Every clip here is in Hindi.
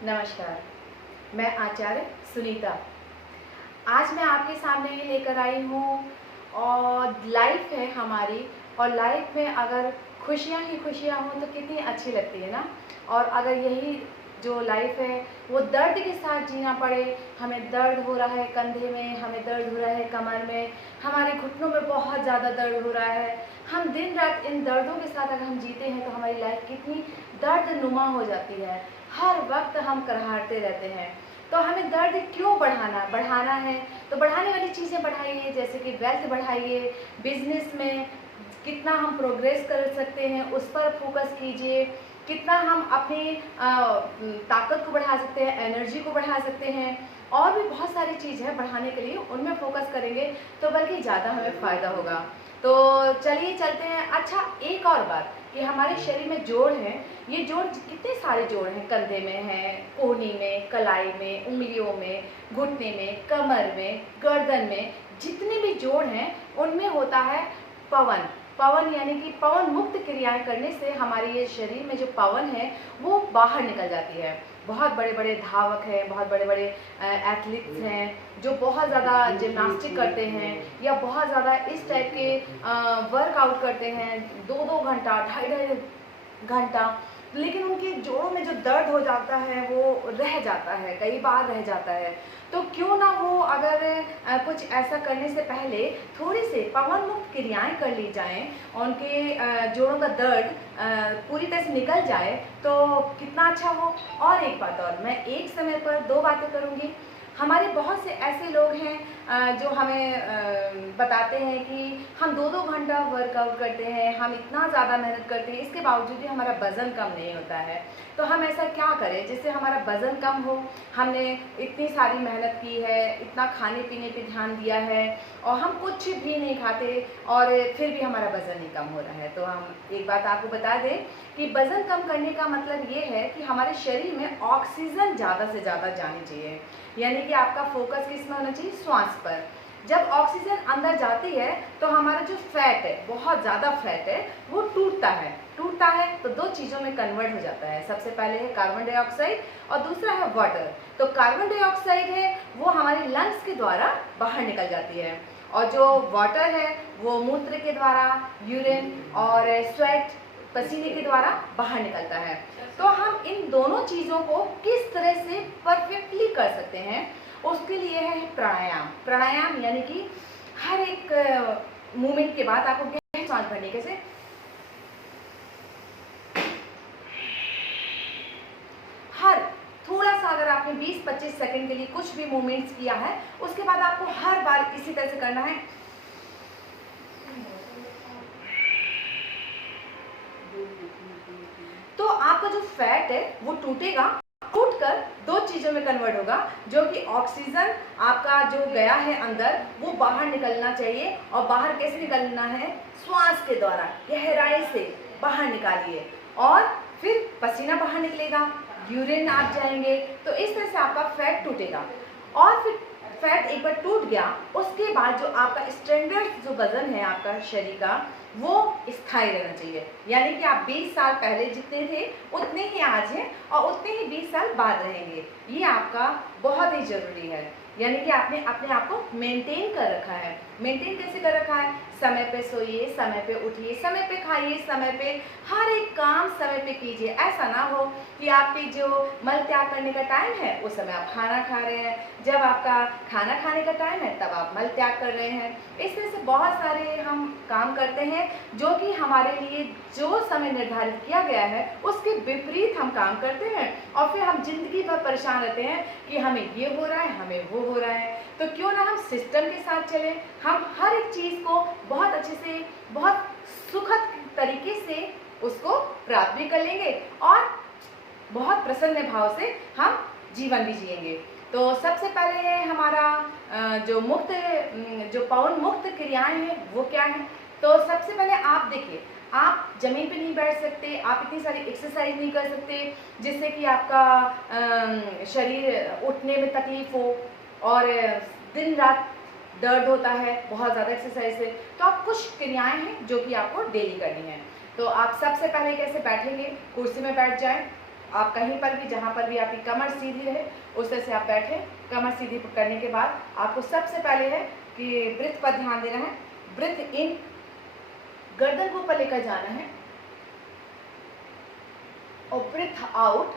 नमस्कार, मैं आचार्य सुनीता। आज मैं आपके सामने ये लेकर आई हूँ और लाइफ है हमारी, और लाइफ में अगर खुशियाँ ही खुशियाँ हों तो कितनी अच्छी लगती है ना। और अगर यही जो लाइफ है वो दर्द के साथ जीना पड़े, हमें दर्द हो रहा है कंधे में, हमें दर्द हो रहा है कमर में, हमारे घुटनों में बहुत ज़्यादा दर्द हो रहा है, हम दिन रात इन दर्दों के साथ अगर हम जीते हैं तो हमारी लाइफ कितनी दर्दनुमा हो जाती है। हर वक्त हम कराहते रहते हैं। तो हमें दर्द क्यों बढ़ाना है तो बढ़ाने वाली चीज़ें बढ़ाइए, जैसे कि वेल्थ बढ़ाइए, बिजनेस में कितना हम प्रोग्रेस कर सकते हैं उस पर फोकस कीजिए, कितना हम अपनी ताकत को बढ़ा सकते हैं, एनर्जी को बढ़ा सकते हैं, और भी बहुत सारी चीज़ है बढ़ाने के लिए, उनमें फोकस करेंगे तो बल्कि ज़्यादा हमें फ़ायदा होगा। तो चलिए चलते हैं। अच्छा, एक और बात कि हमारे शरीर में जोड़ हैं, ये जोड़ कितने सारे जोड़ हैं, कंधे में हैं, कोहनी में, कलाई में, उंगलियों में, घुटने में, कमर में, गर्दन में, जितने भी जोड़ हैं उनमें होता है पवन। पवन यानी कि पवन मुक्त क्रियाएं करने से हमारे ये शरीर में जो पवन है वो बाहर निकल जाती है। बहुत बड़े बड़े धावक हैं, बहुत बड़े बड़े एथलीट्स हैं जो बहुत ज़्यादा जिम्नास्टिक करते हैं या बहुत ज़्यादा इस टाइप के वर्कआउट करते हैं, 2-2 घंटा, ढाई-ढाई घंटा, लेकिन उनके जोड़ों में जो दर्द हो जाता है वो रह जाता है, कई बार रह जाता है। तो क्यों ना वो अगर कुछ ऐसा करने से पहले थोड़ी से पवन मुक्त क्रियाएं कर ली जाएं, उनके जोड़ों का दर्द पूरी तरह से निकल जाए तो कितना अच्छा हो। और एक बात और, मैं एक समय पर 2 बातें करूँगी। हमारे बहुत से ऐसे लोग हैं जो हमें बताते हैं कि हम 2-2 घंटा वर्कआउट करते हैं, हम इतना ज़्यादा मेहनत करते हैं, इसके बावजूद भी हमारा वज़न कम नहीं होता है। तो हम ऐसा क्या करें जिससे हमारा वज़न कम हो? हमने इतनी सारी मेहनत की है, इतना खाने पीने पे ध्यान दिया है और हम कुछ भी नहीं खाते और फिर भी हमारा वज़न नहीं कम हो रहा है। तो हम एक बात आपको बता दें कि वज़न कम करने का मतलब ये है कि हमारे शरीर में ऑक्सीजन ज़्यादा से ज़्यादा जानी चाहिए, यानी कि आपका फोकस किस में होना चाहिए? श्वास पर। जब ऑक्सीजन अंदर जाती है तो हमारा जो फैट है, बहुत ज़्यादा फैट है, वो टूटता है तो 2 चीज़ों में कन्वर्ट हो जाता है। सबसे पहले है कार्बन डाइऑक्साइड और दूसरा है वाटर। तो कार्बन डाइऑक्साइड है वो हमारे लंग्स के द्वारा बाहर निकल जाती है, और जो वाटर है वो मूत्र के द्वारा, यूरिन और स्वेट, पसीने के द्वारा बाहर निकलता है। तो हम इन दोनों चीज़ों को किस तरह से परफेक्टली कर सकते हैं, उसके लिए है प्राणायाम। प्राणायाम यानी कि हर एक मूवमेंट के बाद आपको गहरी सांस भरनी, कैसे हर थोड़ा सा, अगर आपने 20-25 सेकंड के लिए कुछ भी मूवमेंट्स किया है उसके बाद आपको हर बार इसी तरह से करना है। तो आपका जो फैट है वो टूटेगा, टूटकर 2 चीज़ों में कन्वर्ट होगा, जो कि ऑक्सीजन आपका जो गया है अंदर वो बाहर निकलना चाहिए, और बाहर कैसे निकलना है? श्वास के द्वारा गहराई से बाहर निकालिए, और फिर पसीना बाहर निकलेगा, यूरिन आप जाएंगे, तो इस तरह से आपका फैट टूटेगा। और फिर फैट एक बार टूट गया उसके बाद जो आपका स्टैंडर्ड जो वजन है आपका शरीर का वो स्थायी रहना चाहिए, यानी कि आप 20 साल पहले जितने थे उतने ही आज हैं और उतने ही 20 साल बाद रहेंगे। ये आपका बहुत ही ज़रूरी है, यानी कि आपने अपने आप को मेंटेन कर रखा है। मेंटेन कैसे कर रखा है? समय पे सोइए, समय पे उठिए, समय पे खाइए, समय पे हर एक काम समय पे कीजिए। ऐसा ना हो कि आपकी जो मल त्याग करने का टाइम है उस समय आप खाना खा रहे हैं, जब आपका खाना खाने का टाइम है तब आप मल त्याग कर रहे हैं। इस तरह से बहुत सारे हम काम करते हैं जो कि हमारे लिए जो समय निर्धारित किया गया है उसके विपरीत हम काम करते हैं, और फिर हम जिंदगी भर परेशान रहते हैं कि हमें ये हो रहा है, हमें वो हो रहा है। तो क्यों ना हम सिस्टम के साथ चलें, हम हर एक चीज़ को बहुत अच्छे से, बहुत सुखद तरीके से उसको प्राप्त भी कर लेंगे और बहुत प्रसन्न भाव से हम जीवन भी जिएंगे। तो सबसे पहले है हमारा जो पवन मुक्त क्रियाएं हैं वो क्या है? तो सबसे पहले आप देखिए, आप जमीन पे नहीं बैठ सकते, आप इतनी सारी एक्सरसाइज नहीं कर सकते जिससे कि आपका शरीर उठने में तकलीफ हो और दिन रात दर्द होता है बहुत ज़्यादा एक्सरसाइज से। तो आप कुछ क्रियाएं हैं जो कि आपको डेली करनी है। तो आप सबसे पहले कैसे बैठेंगे? कुर्सी में बैठ जाएं, आप कहीं पर भी, जहाँ पर भी आपकी कमर सीधी रहे उस तरह से आप बैठे। कमर सीधी करने के बाद आपको सबसे पहले है कि ब्रीथ पर ध्यान देना है। ब्रीथ इन, गर्दन को ऊपर लेकर जाना है, और ब्रीथ आउट,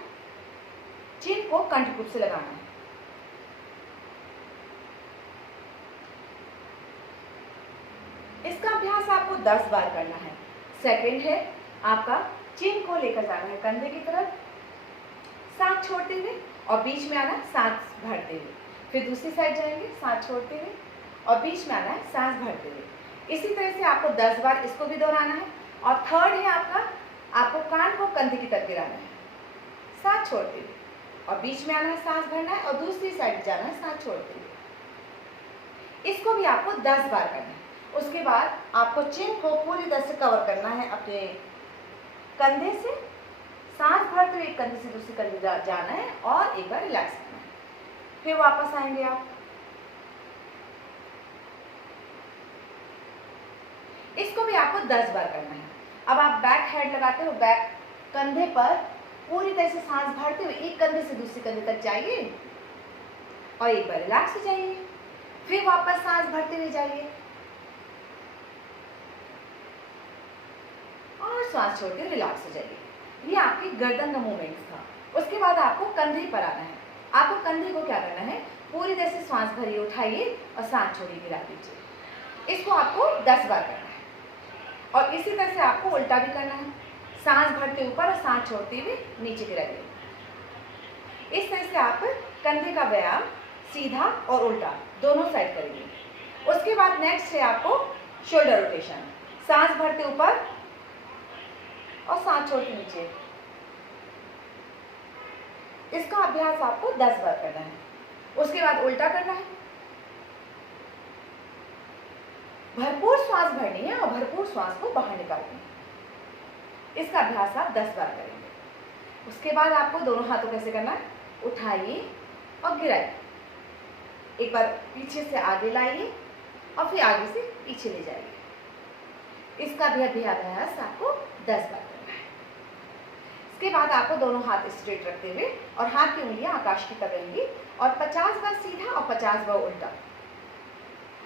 चिन को कंठकूप से लगाना है। इसका अभ्यास आपको 10 बार करना है। सेकंड है आपका चिन को लेकर जाना है कंधे की तरफ, सांस छोड़ते हुए, और बीच में आना सांस भरते हुए। फिर दूसरी साइड जाएंगे, सांस छोड़ते हुए और बीच में आना है सांस भरते हुए। इसी तरह से आपको 10 बार इसको भी दोहराना है। और थर्ड है आपको कान को कंधे की तरफ गिराना है, सांस छोड़ते हुए, और बीच में आना है सांस भरना है, और दूसरी साइड जाना है सांस छोड़ते हुए। इसको भी आपको 10 बार करना है। उसके बाद आपको चिन को पूरी तरह से कवर करना है अपने कंधे से, सांस भरते हुए एक कंधे से दूसरी कंधे जाना है और एक बार रिलैक्स करना है। फिर वापस आएंगे आप। इसको भी आपको 10 बार करना है। अब आप बैक हेड लगाते हो, बैक कंधे पर पूरी तरह से सांस भरते हुए एक कंधे से दूसरे कंधे तक जाइए और एक बार रिलैक्स हो जाइए। फिर वापस सांस भरते हुए जाइए और सांस छोड़कर रिलैक्स हो जाइए। ये आपकी गर्दन का मूवमेंट्स था। उसके बाद आपको कंधे पर आना है। आपको कंधे को क्या करना है, पूरी तरह से सांस भरिए, उठाइए और सांस छोड़िए, गिरा दीजिए। इसको आपको 10 बार करना है। और इसी तरह से आपको उल्टा भी करना है, सांस भरते ऊपर और सांस छोड़ते हुए नीचे गिराइए। इस तरह से आप कंधे का व्यायाम सीधा और उल्टा दोनों साइड करेंगे। उसके बाद नेक्स्ट है आपको शोल्डर रोटेशन, सांस भरते ऊपर और सांस छोड़ते नीचे। इसका अभ्यास आपको 10 बार करना है। उसके बाद उल्टा करना है, भरपूर श्वास भरनी है और भरपूर श्वास को बाहर निकालनी है। इसका अभ्यास आप 10 बार करेंगे। उसके बाद आपको दोनों हाथों कैसे करना है, उठाइए और गिराइए, एक बार पीछे से आगे लाइए और फिर आगे से पीछे ले जाइए। इसका भी अभ्यास आपको 10 बार करना है। इसके बाद आपको दोनों हाथ स्ट्रेट रखते हुए और हाथ की उंगलियां आकाश की तरफ रहेंगी और 50 बार सीधा और 50 बार उल्टा।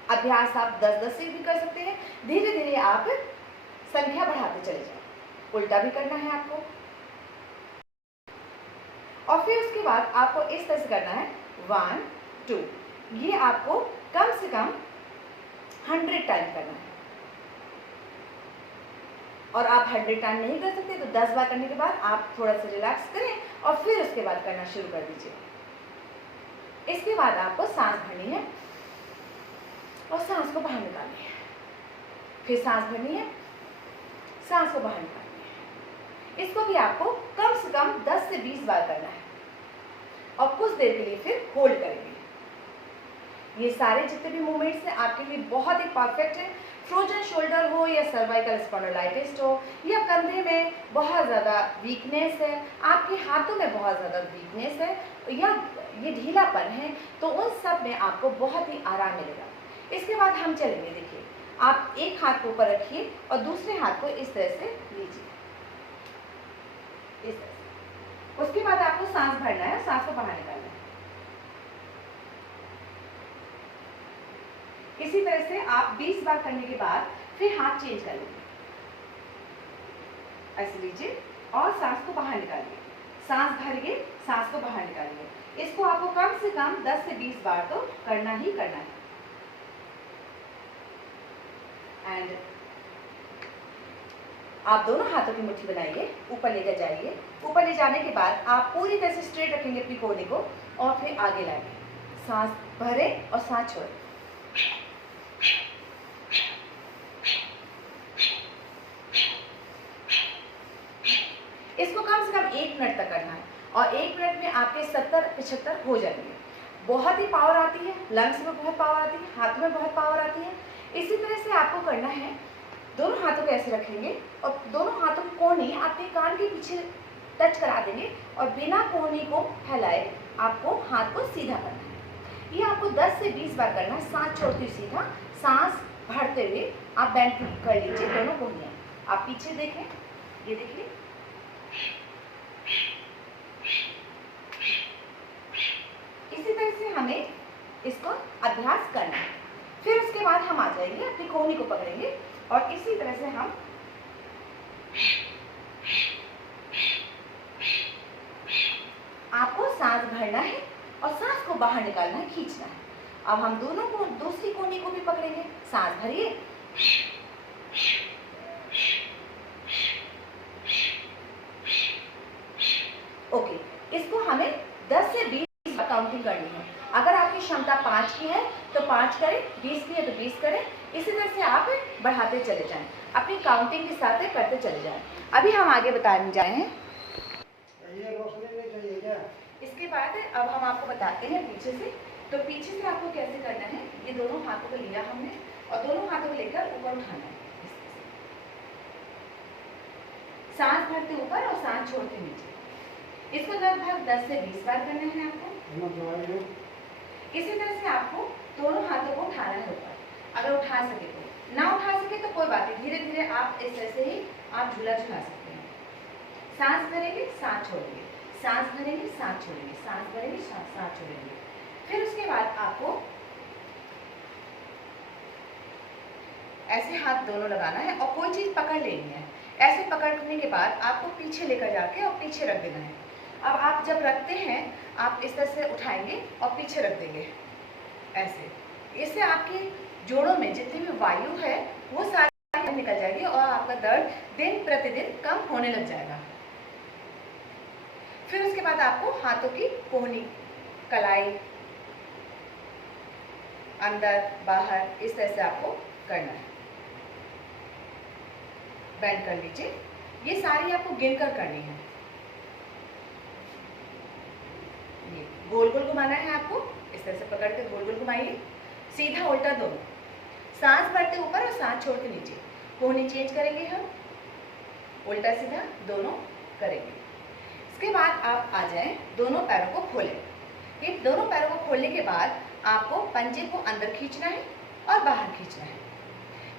अभ्यास आप 10-10 से भी कर सकते हैं। धीरे धीरे आप संख्या बढ़ाते चले जाओ। उल्टा भी करना है आपको। और फिर उसके बाद आपको इस तरह से करना है 1 2। ये आपको कम से कम 100 टाइम करना है। और आप 100 टाइम नहीं कर सकते तो 10 बार करने के बाद आप थोड़ा सा रिलैक्स करें और फिर उसके बाद करना शुरू कर दीजिए। इसके बाद आपको सांस भरनी है और सांस को बाहर निकालनी है। फिर सांस भरनी है, सांस को बाहर निकालनी है। इसको भी आपको कम से कम 10 से 20 बार करना है और कुछ देर के लिए फिर होल्ड करेंगे। ये सारे जितने भी मूवमेंट्स हैं आपके लिए बहुत ही परफेक्ट है। फ्रोजन शोल्डर हो या सर्वाइकल स्पॉन्डिलाइटिस हो या कंधे में बहुत ज़्यादा वीकनेस है, आपके हाथों में बहुत ज़्यादा वीकनेस है या ये ढीलापन है, तो उन सब में आपको बहुत ही आराम मिलेगा। इसके बाद हम चलेंगे। देखिए, आप एक हाथ को ऊपर रखिए और दूसरे हाथ को इस तरह से लीजिए, इस तरह से। उसके बाद आपको सांस भरना है, सांस को बाहर निकालना है। इसी तरह से आप 20 बार करने के बाद फिर हाथ चेंज कर लीजिए, ऐसे लीजिए और सांस को बाहर निकालिए। सांस भरिए, सांस को बाहर निकालिए। इसको आपको कम से कम 10 से 20 बार तो करना ही करना है। एंड आप दोनों हाथों की मुट्ठी बनाइए, ऊपर लेकर जाइए। ऊपर ले जाने के बाद आप पूरी तरह से स्ट्रेट रखेंगे अपनी कोहनी को और फिर आगे लाएंगे। सांस भरें और सांस छोड़ें। इसको कम से कम 1 मिनट तक करना है और 1 मिनट में आपके 70-75 हो जाएंगे। बहुत ही पावर आती है, लंग्स में बहुत पावर आती है, हाथ में बहुत पावर आती है। इसी तरह से आपको करना है। दोनों हाथों को ऐसे रखेंगे और दोनों हाथों की कोहनी आपके कान के पीछे टच करा देंगे और बिना कोहनी को फैलाए आपको हाथ को सीधा करना है। ये आपको 10 से 20 बार करना है। सांस छोड़ते हुए सीधा, सांस भरते हुए आप बेंड कर लीजिए दोनों कोहनियाँ। आप पीछे देखें, ये देखिए, अभ्यास करना है। फिर उसके बाद हम आ जाएंगे, अपनी कोहनी को पकड़ेंगे और इसी तरह से हम आपको सांस भरना है और सांस को बाहर निकालना है, खींचना है। अब हम दोनों को दूसरी कोहनी को भी पकड़ेंगे, सांस भरिए, ओके। इसको हमें 10 से 20 काउंटिंग करनी है। अगर आपकी क्षमता 5 की है तो 5 करें, 20 की है तो 20 करें। इसी तरह से आप बढ़ाते चले जाएं, अपनी काउंटिंग के साथ करते चले जाएं। अभी हम आगे बताने जाए हैं। इसके बाद अब हम आपको बताते हैं पीछे से। तो पीछे से आपको कैसे करना है, ये दोनों हाथों को लिया हमने और दोनों हाथों को लेकर ऊपर उठाना है। सांस भरते ऊपर और सांस छोड़ते नीचे। इसको लगभग 10 से 20 बार करना है आपको। इसी तरह से आपको दोनों हाथों को उठाना है ऊपर, अगर उठा सके तो। ना उठा सके तो कोई बात नहीं, धीरे धीरे आप इस तरह से ही आप झूला झुला सकते हैं। सांस भरेंगे, सांस छोड़ेंगे, सांस भरेंगे, सांस छोड़ेंगे, सांस भरेंगे, सांस छोड़ेंगे। फिर उसके बाद आपको ऐसे हाथ दोनों लगाना है और कोई चीज पकड़ लेनी है। ऐसे पकड़ने के बाद आपको पीछे लेकर जाके और पीछे रख देना है। अब आप जब रखते हैं, आप इस तरह से उठाएंगे और पीछे रख देंगे ऐसे। इससे आपके जोड़ों में जितनी भी वायु है वो सारी निकल जाएगी और आपका दर्द दिन प्रतिदिन कम होने लग जाएगा। फिर उसके बाद आपको हाथों की कोहनी, कलाई, अंदर बाहर, इस तरह से आपको करना है। बैंड कर लीजिए। ये सारी आपको गिनकर करनी है। ये गोल गोल घुमाना है आपको, इस तरह से पकड़ के गोल गोल घुमाइए, सीधा उल्टा दोनों। सांस भरते ऊपर और सांस छोड़ते नीचे। कोहनी चेंज करेंगे हम, उल्टा सीधा दोनों करेंगे। इसके बाद आप आ जाएं, दोनों पैरों को खोलें। ये दोनों पैरों को खोलने के बाद आपको पंजे को अंदर खींचना है और बाहर खींचना है।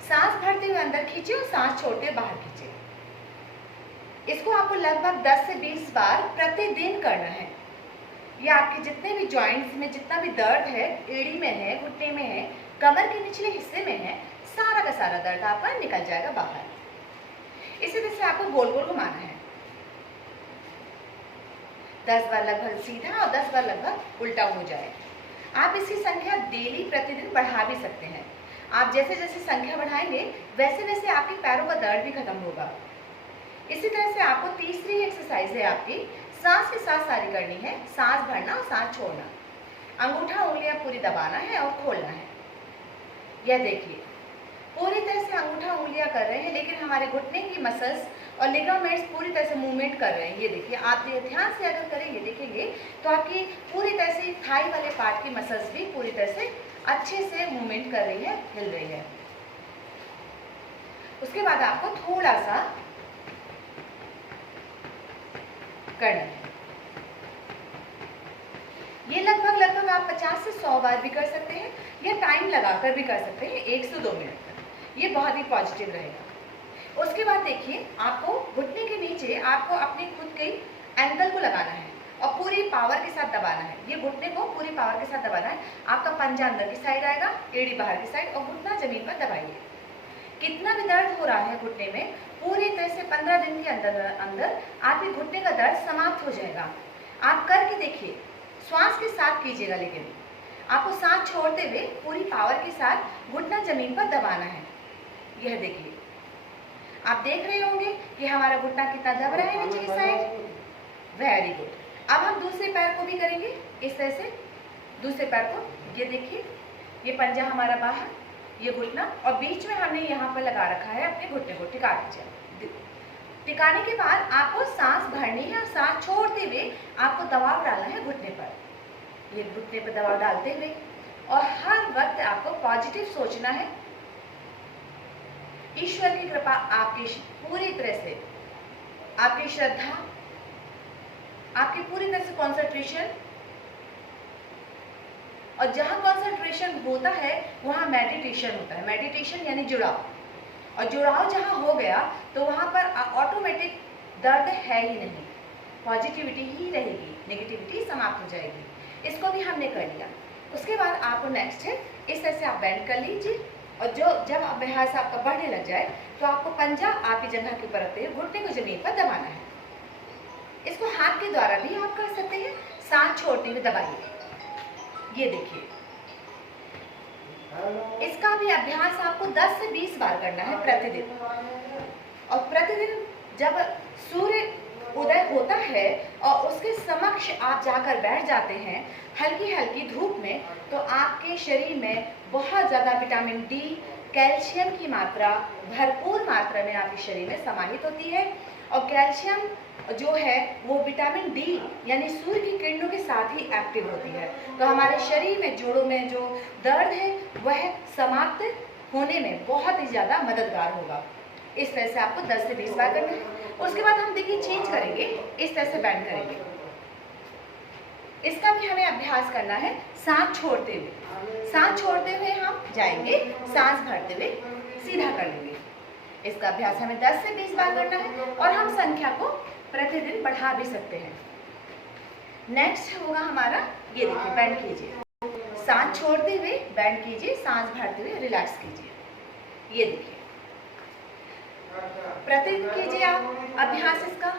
सांस भरते हुए अंदर खींचे और सांस छोड़ते हुए बाहर खींचे। इसको आपको लगभग 10 से 20 बार प्रतिदिन करना है। ये आपके जितने भी जॉइंट्स में जितना भी दर्द है, एड़ी में है, घुटने में है, कमर के निचले हिस्से में है, सारा का सारा दर्द आपका निकल जाएगा बाहर। इसी तरह से आपको गोल गोल घुमाना है। 10 बार लगभग सीधा और 10 बार लगभग उल्टा हो जाए। आप इसकी संख्या डेली प्रतिदिन बढ़ा भी सकते हैं। आप जैसे जैसे संख्या बढ़ाएंगे वैसे वैसे आपके पैरों का दर्द भी खत्म होगा। इसी तरह से आपको तीसरी एक्सरसाइज है आपकी, सांस के साथ सारी करनी है। सांस भरना और सांस छोड़ना। अंगूठा उंगलियां पूरी दबाना है और खोलना है। यह देखिए, पूरी तरह से अंगूठा उंगलियां कर रहे हैं, लेकिन हमारे घुटने की मसल्स और लिगामेंट्स पूरी तरह से मूवमेंट कर रहे हैं। ये देखिए, आप ध्यान से अगर करेंगे देखेंगे तो आपकी पूरी तरह से थाई वाले पार्ट की मसल्स भी पूरी तरह से अच्छे से मूवमेंट कर रही है, हिल रही है। उसके बाद आपको थोड़ा सा करना है। ये लगभग आप 50 से 100 बार भी कर सकते हैं या टाइम लगाकर भी कर सकते हैं, 1 से 2 मिनट तक। ये बहुत ही पॉजिटिव रहेगा। उसके बाद देखिए, आपको घुटने के नीचे आपको अपने खुद के एंकल को लगाना है और पूरी पावर के साथ दबाना है। ये घुटने को पूरी पावर के साथ दबाना है। आपका पंजा अंदर की साइड आएगा, एड़ी बाहर की साइड, और घुटना जमीन पर दबाइए। कितना भी दर्द हो रहा है घुटने में, पूरी तरह से 15 दिन के अंदर आपके घुटने का दर्द समाप्त हो जाएगा। आप करके देखिए, श्वास के साथ कीजिएगा, लेकिन आपको सांस छोड़ते हुए पूरी पावर के साथ घुटना जमीन पर दबाना है। यह देखिए, आप देख रहे होंगे कि हमारा घुटना कितना दब रहा है नीचे की साइड। Very good. अब हम दूसरे पैर को भी करेंगे इस तरह से। दूसरे पैर को, ये देखिए, ये पंजा हमारा बाहर, ये घुटना, और बीच में हमने यहाँ पर लगा रखा है अपने घुटने को। टिका दीजिए। टिकाने के बाद आपको सांस भरनी है और सांस छोड़ते हुए आपको दबाव डालना है घुटने पर। ये घुटने पर दबाव डालते हुए, और हर वक्त आपको पॉजिटिव सोचना है। ईश्वर की कृपा आपकी पूरी तरह से, आपकी श्रद्धा, आपकी पूरी तरह से कंसंट्रेशन, और जहां कंसंट्रेशन होता है वहां मेडिटेशन होता है। मेडिटेशन यानी जुड़ाव, और जुड़ाव जहां हो गया तो वहां पर ऑटोमेटिक दर्द है ही नहीं, पॉजिटिविटी ही रहेगी, नेगेटिविटी समाप्त हो जाएगी। इसको भी हमने कर लिया। उसके बाद आपको नेक्स्ट है इस तरह से आप बेंड कर लीजिए और जब अभ्यास आपका बढ़ने लग जाए तो आपको पंजा आपकी जगह के ऊपर रखते हुए घुटने को जमीन पर दबाना है। इसको हाथ के द्वारा भी आप कर सकते हैं, सांस छोड़ते हुए दबाइए। ये देखिए, इसका भी अभ्यास आपको 10 से 20 बार करना है प्रतिदिन। और प्रतिदिन जब सूर्य उदय होता है और उसके समक्ष आप जाकर बैठ जाते हैं हल्की हल्की धूप में, तो आपके शरीर में बहुत ज़्यादा विटामिन डी, कैल्शियम की मात्रा भरपूर मात्रा में आपके शरीर में समाहित होती है। और कैल्शियम जो है वो विटामिन डी यानी सूर्य की किरणों के साथ ही एक्टिव होती है, तो हमारे शरीर में जोड़ों में जो दर्द है वह समाप्त होने में बहुत ही ज़्यादा मददगार होगा। इस तरह से आपको 10 से 20 बार करना है। उसके बाद हम देखिए चेंज करेंगे, इस तरह से बैंड करेंगे। इसका भी हमें अभ्यास करना है सांस छोड़ते हुए। सांस छोड़ते हुए हम जाएंगे, सांस भरते हुए सीधा कर लेंगे। इसका अभ्यास हमें 10 से 20 बार करना है और हम संख्या को प्रतिदिन बढ़ा भी सकते हैं। नेक्स्ट होगा हमारा, ये देखिए बैंड कीजिए, सांस छोड़ते हुए बैंड कीजिए, सांस भरते हुए रिलैक्स कीजिए। ये देखिए, प्रतिदिन कीजिए आप अभ्यास इसका,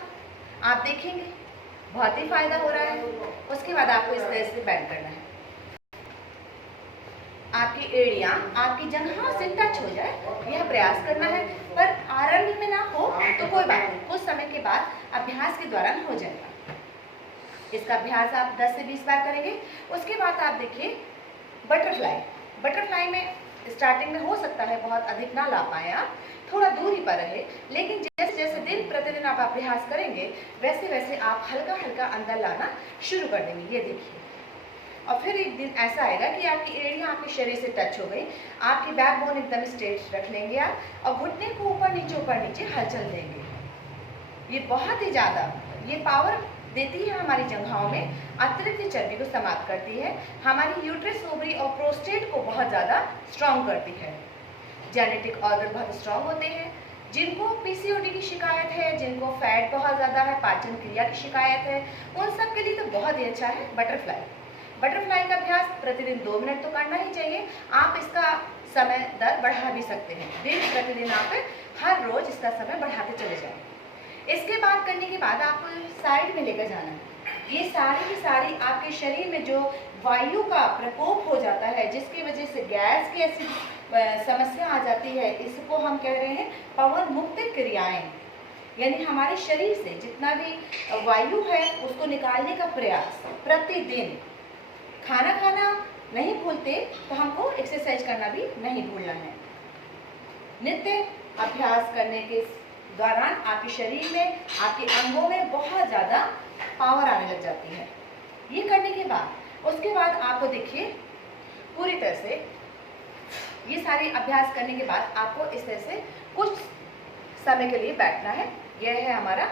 आप देखेंगे बहुत ही फायदा हो रहा है। उसके बाद आपको इस तरह से बैंड करना है, आपकी एड़ियां आपकी जंघों से टच हो जाए यह प्रयास करना है, पर आरंभ में ना हो तो कोई बात नहीं, कुछ समय के बाद अभ्यास के दौरान हो जाएगा। इसका अभ्यास आप 10 से 20 बार करेंगे। उसके बाद आप देखिए बटरफ्लाई। बटरफ्लाई में स्टार्टिंग में हो सकता है बहुत अधिक ना ला पाए आप, थोड़ा दूरी पर रहे, लेकिन जैसे जैसे दिन प्रतिदिन आप अभ्यास करेंगे वैसे वैसे आप हल्का हल्का अंदर लाना शुरू कर देंगे। ये देखिए, और फिर एक दिन ऐसा आएगा कि आपकी एड़ियाँ आपके शरीर से टच हो गई, आपकी बैकबोन एकदम स्ट्रेट रख लेंगे आप, और घुटने को ऊपर नीचे हलचल देंगे। ये बहुत ही ज़्यादा ये पावर देती है हमारी जंघाओं में, अतिरिक्त चर्बी को समाप्त करती है, हमारी यूट्रस, ओवरी और प्रोस्टेट को बहुत ज़्यादा स्ट्रॉन्ग करती है। जेनेटिक ऑर्गन बहुत स्ट्रॉन्ग होते हैं। जिनको पीसीओडी की शिकायत है, जिनको फैट बहुत ज़्यादा है, पाचन क्रिया की शिकायत है, उन सब के लिए तो बहुत ही अच्छा है बटरफ्लाई। बटरफ्लाई का अभ्यास प्रतिदिन 2 मिनट तो करना ही चाहिए। आप इसका समय दर बढ़ा भी सकते हैं, दिन प्रतिदिन आप हर रोज इसका समय बढ़ाते चले जाएं। इसके बाद करने के बाद आपको साइड में लेकर जाना है। ये सारी की सारी आपके शरीर में जो वायु का प्रकोप हो जाता है, जिसकी वजह से गैस की ऐसी समस्या आ जाती है, इसको हम कह रहे हैं पवन मुक्त क्रियाएं, यानी हमारे शरीर से जितना भी वायु है उसको निकालने का प्रयास। प्रतिदिन खाना खाना नहीं भूलते तो हमको एक्सरसाइज करना भी नहीं भूलना है। नित्य अभ्यास करने के दौरान आपके शरीर में, आपके अंगों में बहुत ज़्यादा पावर आने लग जाती है। ये करने के बाद उसके बाद आपको देखिए पूरी तरह से ये सारे अभ्यास करने के बाद आपको इस तरह से कुछ समय के लिए बैठना है। यह है हमारा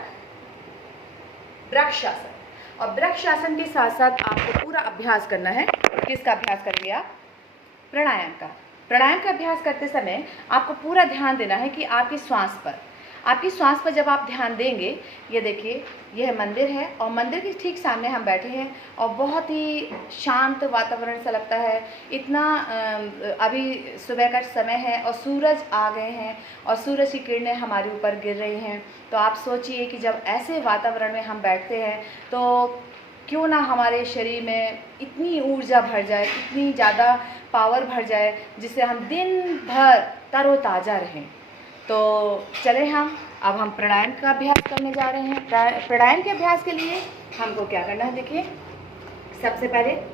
वृक्षासन, और वृक्षासन के साथ साथ आपको पूरा अभ्यास करना है। किसका अभ्यास करेंगे आप? प्राणायाम का। प्राणायाम का अभ्यास करते समय आपको पूरा ध्यान देना है कि आपकी श्वास पर जब आप ध्यान देंगे, ये देखिए यह मंदिर है और मंदिर के ठीक सामने हम बैठे हैं और बहुत ही शांत वातावरण सा लगता है। इतना अभी सुबह का समय है और सूरज आ गए हैं और सूरज की किरणें हमारे ऊपर गिर रही हैं। तो आप सोचिए कि जब ऐसे वातावरण में हम बैठते हैं तो क्यों ना हमारे शरीर में इतनी ऊर्जा भर जाए, इतनी ज़्यादा पावर भर जाए, जिससे हम दिन भर तरोताज़ा रहें। तो चले अब हम प्राणायाम का अभ्यास करने जा रहे हैं। प्राणायाम के अभ्यास के लिए हमको क्या करना है, देखिए सबसे पहले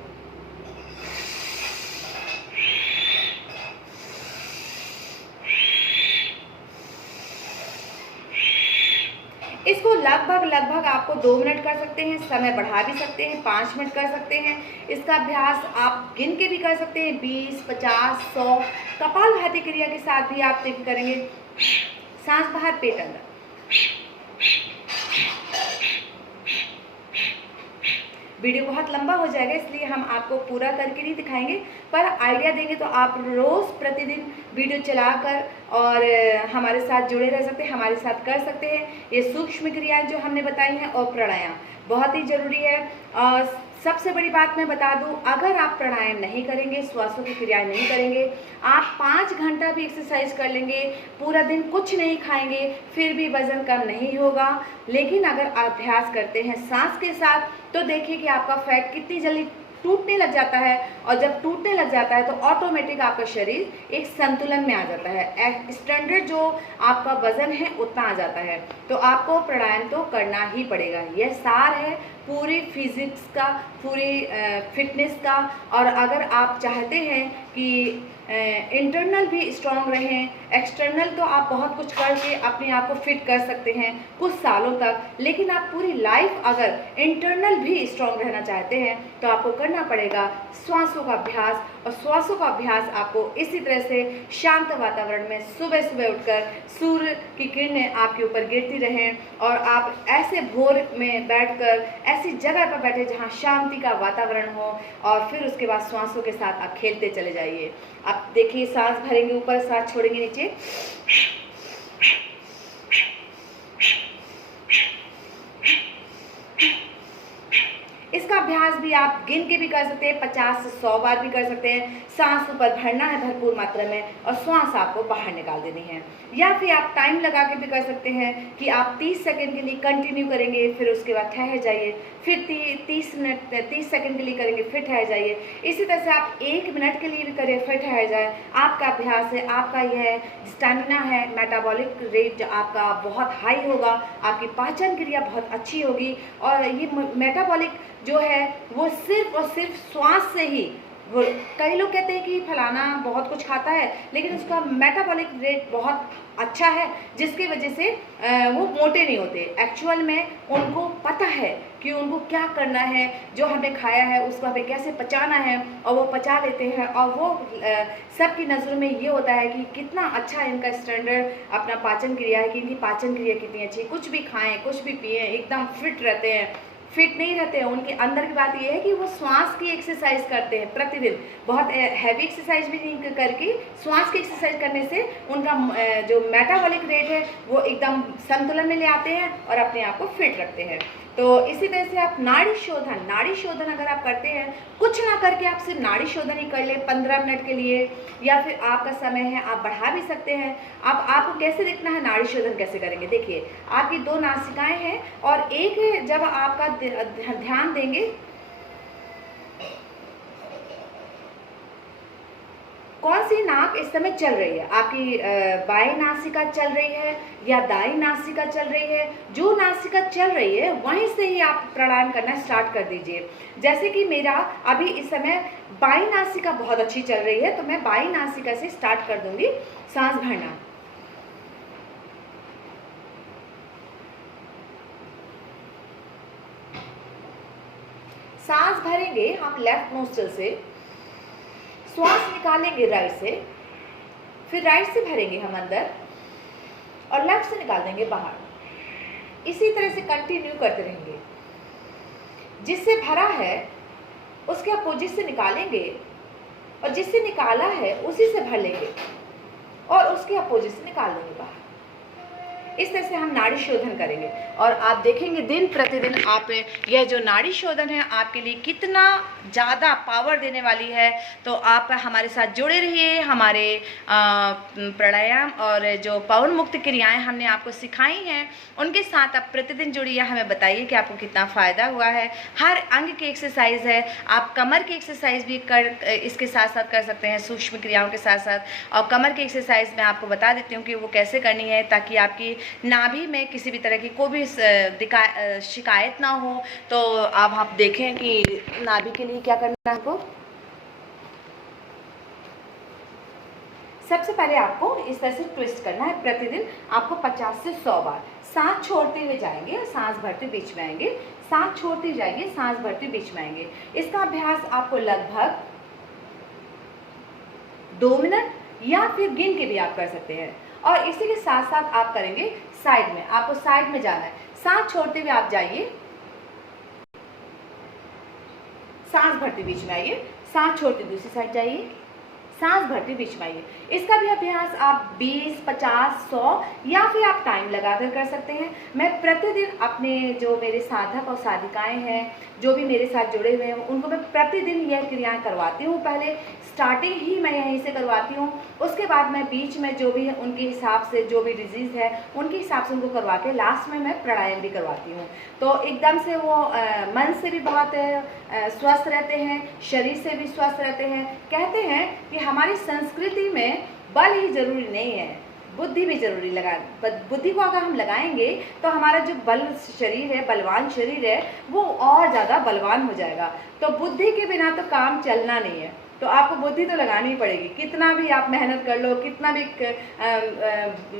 इसको लगभग आपको 2 मिनट कर सकते हैं, समय बढ़ा भी सकते हैं, 5 मिनट कर सकते हैं। इसका अभ्यास आप गिन के भी कर सकते हैं, 20, 50, 100। कपालभाति क्रिया के साथ भी आप करेंगे। सांस बाहर, पेट अंदर। वीडियो बहुत लंबा हो जाएगा, इसलिए हम आपको पूरा करके नहीं दिखाएंगे, पर आइडिया देंगे तो आप रोज़ प्रतिदिन वीडियो चलाकर और हमारे साथ जुड़े रह सकते हैं, हमारे साथ कर सकते हैं। ये सूक्ष्म क्रियाएं जो हमने बताई हैं और प्राणायाम बहुत ही ज़रूरी है। सबसे बड़ी बात मैं बता दूं, अगर आप प्राणायाम नहीं करेंगे, श्वासों की क्रियाएं नहीं करेंगे, आप 5 घंटा भी एक्सरसाइज कर लेंगे, पूरा दिन कुछ नहीं खाएंगे, फिर भी वज़न कम नहीं होगा। लेकिन अगर आप अभ्यास करते हैं सांस के साथ, तो देखिए कि आपका फैट कितनी जल्दी टूटने लग जाता है, और जब टूटने लग जाता है तो ऑटोमेटिक आपका शरीर एक संतुलन में आ जाता है, स्टैंडर्ड जो आपका वजन है उतना आ जाता है। तो आपको प्राणायाम तो करना ही पड़ेगा। यह सार है पूरी फिजिक्स का, पूरी फिटनेस का। और अगर आप चाहते हैं कि इंटरनल भी स्ट्रांग रहें, एक्सटर्नल तो आप बहुत कुछ करके अपने आप को फिट कर सकते हैं कुछ सालों तक, लेकिन आप पूरी लाइफ अगर इंटरनल भी स्ट्रांग रहना चाहते हैं तो आपको करना पड़ेगा श्वासों का अभ्यास। और श्वासों का अभ्यास आपको इसी तरह से शांत वातावरण में सुबह सुबह उठकर सूर्य की किरणें आपके ऊपर गिरती रहें, और आप ऐसे भोर में बैठकर ऐसी जगह पर बैठे जहाँ शांति का वातावरण हो, और फिर उसके बाद श्वासों के साथ आप खेलते चले जाइए। आप देखिए, सांस भरेंगे ऊपर, सांस छोड़ेंगे नीचे। इसका अभ्यास भी आप गिन के भी कर सकते हैं, 50 से 100 बार भी कर सकते हैं। सांस ऊपर भरना है भरपूर मात्रा में, और श्वास आपको बाहर निकाल देनी है। या फिर आप टाइम लगा के भी कर सकते हैं कि आप 30 सेकंड के लिए कंटिन्यू करेंगे, फिर उसके बाद ठहर जाइए, फिर 30 सेकंड के लिए करेंगे, फिर ठहर जाइए। इसी तरह से आप 1 मिनट के लिए भी करें, फिर ठहर जाए। आपका अभ्यास है, आपका यह स्टैमिना है, मेटाबॉलिक रेट आपका बहुत हाई होगा, आपकी पाचन क्रिया बहुत अच्छी होगी। और ये मेटाबॉलिक जो है वो सिर्फ और सिर्फ श्वास से ही, वो कई लोग कहते हैं कि फलाना बहुत कुछ खाता है, लेकिन उसका मेटाबॉलिक रेट बहुत अच्छा है, जिसकी वजह से वो मोटे नहीं होते। एक्चुअल में उनको पता है कि उनको क्या करना है, जो हमने खाया है उसको हमें कैसे पचाना है, और वो पचा लेते हैं। और वो सबकी नज़रों में ये होता है कि कितना अच्छा इनका स्टैंडर्ड अपना पाचन क्रिया है, कि इनकी पाचन क्रिया कितनी अच्छी, कुछ भी खाएं, कुछ भी पिएं, एकदम फिट रहते हैं। फिट नहीं रहते हैं, उनके अंदर की बात यह है कि वो श्वास की एक्सरसाइज करते हैं प्रतिदिन, बहुत हैवी एक्सरसाइज भी नहीं करके श्वास की एक्सरसाइज करने से उनका जो मेटाबॉलिक रेट है वो एकदम संतुलन में ले आते हैं और अपने आप को फिट रखते हैं। तो इसी तरह से आप नाड़ी शोधन अगर आप करते हैं, कुछ ना करके आप सिर्फ नाड़ी शोधन ही कर ले 15 मिनट के लिए, या फिर आपका समय है आप बढ़ा भी सकते हैं। अब आपको कैसे देखना है नाड़ी शोधन कैसे करेंगे, देखिए आपकी 2 नासिकाएं हैं, और एक जब आपका ध्यान देंगे कौन सी नाक इस समय चल रही है, आपकी बाएं नासिका चल रही है या दाईं नासिका चल रही है। जो नासिका चल रही है वहीं से ही आप प्राणायाम करना स्टार्ट कर दीजिए। जैसे कि मेरा अभी इस समय बाईं नासिका बहुत अच्छी चल रही है, तो मैं बाईं नासिका से स्टार्ट कर दूंगी सांस भरना। सांस भरेंगे आप लेफ्ट नोस्ट्रल से, श्वास निकालेंगे राइट से, फिर राइट से भरेंगे हम अंदर और लेफ्ट से निकाल देंगे बाहर। इसी तरह से कंटिन्यू करते रहेंगे। जिससे भरा है उसके अपोजिट से निकालेंगे, और जिससे निकाला है उसी से भर लेंगे और उसके अपोजिट से निकाल देंगे बाहर। इस तरह से हम नाड़ी शोधन करेंगे, और आप देखेंगे दिन प्रतिदिन आप यह जो नाड़ी शोधन है आपके लिए कितना ज़्यादा पावर देने वाली है। तो आप हमारे साथ जुड़े रहिए। हमारे प्राणायाम और जो पवन मुक्त क्रियाएं हमने आपको सिखाई हैं उनके साथ आप प्रतिदिन जुड़िए, हमें बताइए कि आपको कितना फ़ायदा हुआ है। हर अंग की एक्सरसाइज है, आप कमर की एक्सरसाइज भी इसके साथ साथ कर सकते हैं, सूक्ष्म क्रियाओं के साथ साथ। और कमर की एक्सरसाइज मैं आपको बता देती हूँ कि वो कैसे करनी है, ताकि आपकी नाभि में किसी भी तरह की कोई भी शिकायत ना हो। तो अब आप देखें कि नाभि के लिए क्या करना है आपको। सबसे पहले आपको इस तरह से ट्विस्ट करना है। प्रतिदिन आपको 50 से 100 बार सांस छोड़ते हुए जाएंगे, सांस भरते बीच में आएंगे, सांस छोड़ते जाएंगे, सांस भरते बीच में आएंगे। इसका अभ्यास आपको लगभग 2 मिनट या फिर गिन के भी आप कर सकते हैं। और इसी के साथ साथ आप करेंगे साइड में, आपको साइड में जाना है। सांस छोड़ते हुए आप जाइए, सांस भरते बीच में आइए, सांस छोड़ते दूसरी साइड जाइए, सांस भरते बीच में आइए। इसका भी अभ्यास आप 20, 50, 100 या फिर आप टाइम लगाकर कर सकते हैं। मैं प्रतिदिन अपने जो मेरे साधक और साधिकाएं हैं, जो भी मेरे साथ जुड़े हुए हैं, उनको मैं प्रतिदिन यह क्रियाएं करवाती हूँ। पहले स्टार्टिंग ही मैं यहीं से करवाती हूँ, उसके बाद मैं बीच में जो भी है उनके हिसाब से, जो भी डिजीज़ है उनके हिसाब से उनको करवा के लास्ट में मैं प्राणायाम भी करवाती हूँ। तो एकदम से वो मन से भी बहुत स्वस्थ रहते हैं, शरीर से भी स्वस्थ रहते हैं। कहते हैं कि हमारी संस्कृति में बल ही जरूरी नहीं है, बुद्धि भी जरूरी लगा। बुद्धि को अगर हम लगाएंगे तो हमारा जो बल शरीर है, बलवान शरीर है, वो और ज़्यादा बलवान हो जाएगा। तो बुद्धि के बिना तो काम चलना नहीं है, तो आपको बुद्धि तो लगानी ही पड़ेगी। कितना भी आप मेहनत कर लो, कितना भी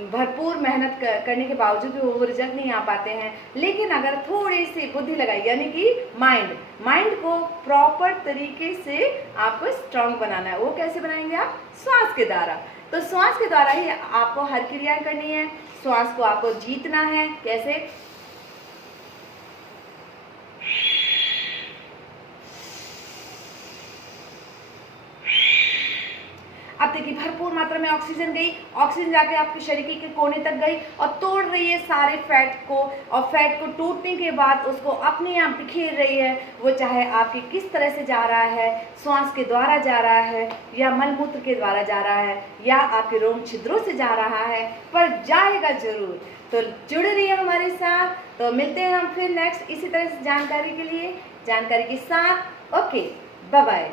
भरपूर मेहनत करने के बावजूद भी वो रिजल्ट नहीं आ पाते हैं, लेकिन अगर थोड़ी सी बुद्धि लगाई, यानी कि माइंड को प्रॉपर तरीके से आपको स्ट्रांग बनाना है। वो कैसे बनाएंगे आप? श्वास के द्वारा। तो श्वास के द्वारा ही आपको हर क्रियाएं करनी है। श्वास को आपको जीतना है। कैसे? अब देखिए, भरपूर मात्रा में ऑक्सीजन गई, ऑक्सीजन जाके आपके शरीर के कोने तक गई और तोड़ रही है सारे फैट को, और फैट को टूटने के बाद उसको अपने आप बिखेर रही है। वो चाहे आपके किस तरह से जा रहा है, श्वास के द्वारा जा रहा है या मलमूत्र के द्वारा जा रहा है या आपके रोम छिद्रों से जा रहा है, पर जाएगा जरूर। तो जुड़ रही है हमारे साथ। तो मिलते हैं हम फिर नेक्स्ट इसी तरह से जानकारी के साथ। Okay, bye bye.